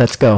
Let's go.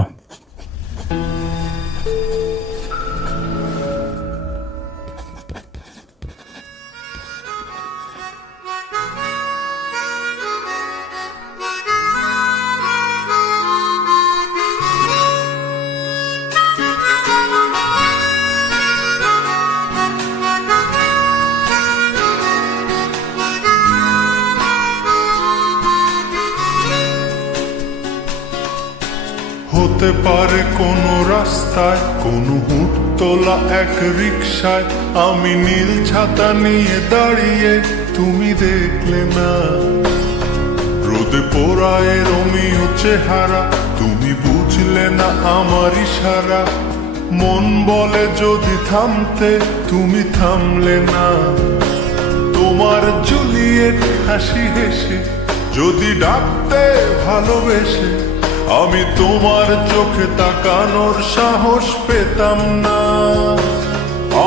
হতে পারে কোনো রাস্তায়, কোনো হুট তোলা এক রিকশায় আমি নীল ছাতা নিয়ে দাঁড়িয়ে, তুমি দেখলে না। রোদে পোড়ায় রোমিও চেহারা, তুমি বুঝলে না আমার ইশারা। মন বলে যদি থামতে, তুমি থামলে না। তোমার জুলিয়েট হাসি হেসে যদি ডাকতে ভালোবেসে, আমি তোমার চোখে তাকানোর সাহস পেতাম না।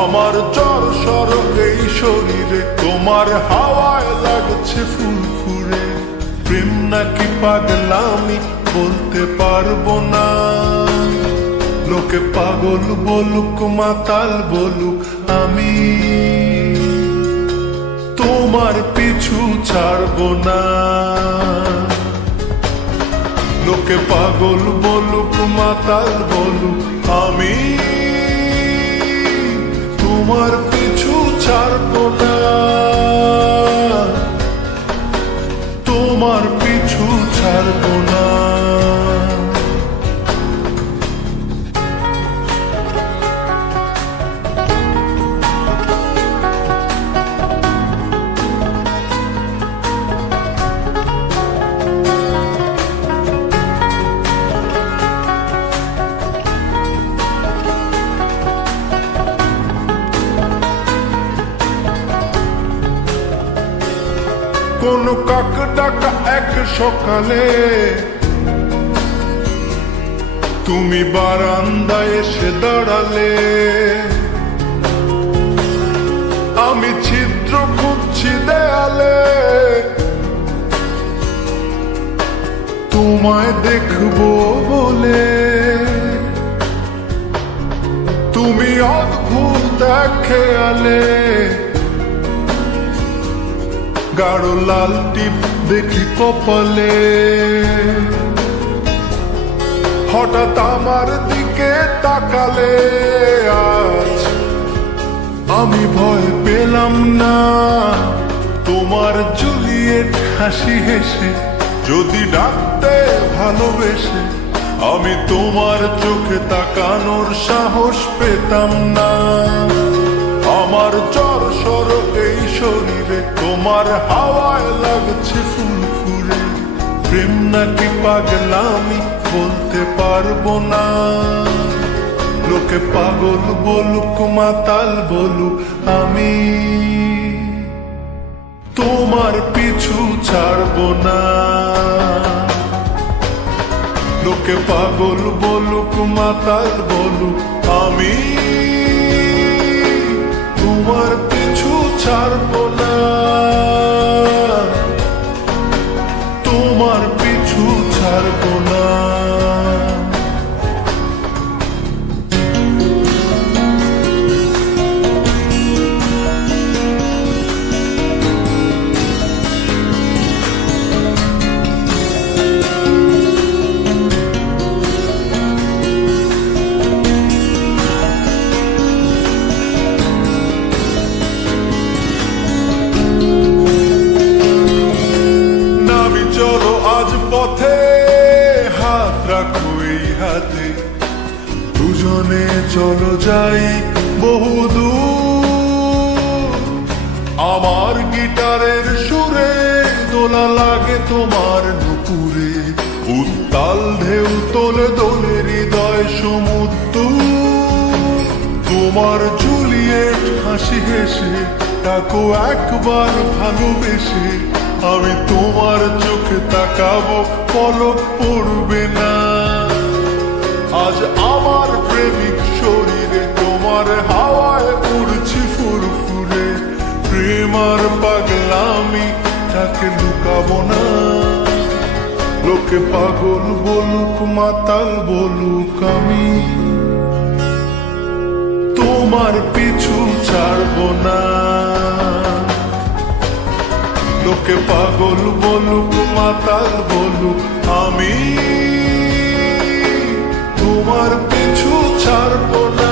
আমার জ্বর সর এই শরীরে, তোমার হাওয়ায় লাগছে ফুরফুরে। প্রেম নাকি পাগলামি বলতে পারবো না। লোকে পাগল বলুক মাতাল বলুক, আমি তোমার পিছু ছাড়বো না। লোকে পাগল বলুক মাতাল বলুক, আমি তোমার পিছু ছাড়বো না। তোমার পিছু ছাড়বো না। কোন কাক ডাকা এক সকালে তুমি বারান্দায় এসে দাঁড়ালে। আমি ছিদ্র খুঁজছি দেয়ালে, তোমায় দেখবো বলে। তুমি অদ্ভুত এক খেয়ালে, গাঢ় লাল টিপ দেখি কপালে। হঠাৎ আমার দিকে তাকালে, আজ আমি ভয় পেলাম না। তোমার জুলিয়েট হাসি হেসে যদি ডাকতে ভালোবেসে, আমি তোমার চোখে তাকানোর সাহস পেতাম না। আমার জ্বর সর এই শরীরে, তোমার হাওয়ায় লাগছে ফুরফুরে। প্রেম নাকি পাগলামি বলতে পারবো না। লোকে পাগল বলুক মাতাল বলুক, আমি তোমার পিছু ছাড়বো না। লোকে পাগল বলুক মাতাল বলুক, আমি তোমার পিছু ছাড়বো না। তোমার পিছু ছাড়বো না। পথে হাত রাখো এই হাতে, দুজনে চলো যাই বহুদূর। আমার গিটারের সুরে দোলা লাগে তোমার নুপুরে। উত্তাল ঢেউ তোলে দোলে হৃদয় সমুদ্র। তোমার জুলিয়েট হাসি হেসে ডাকো একবার ভালোবেসে। আমি তোমার চোখে তাকাবো, পলক পড়বে না। আজ আমার প্রেমিক শরীরে তোমার হাওয়ায় উড়ছি ফুরফুরে। প্রেম আর পাগলামি তাকে লুকাবো না। লোকে লোকে পাগল বলুক মাতাল বলুক আমি তোমার পিছু ছাড়বো না। লোকে পাগল বলুক মাতাল বলুক আমি তোমার পিছু ছাড়বো না।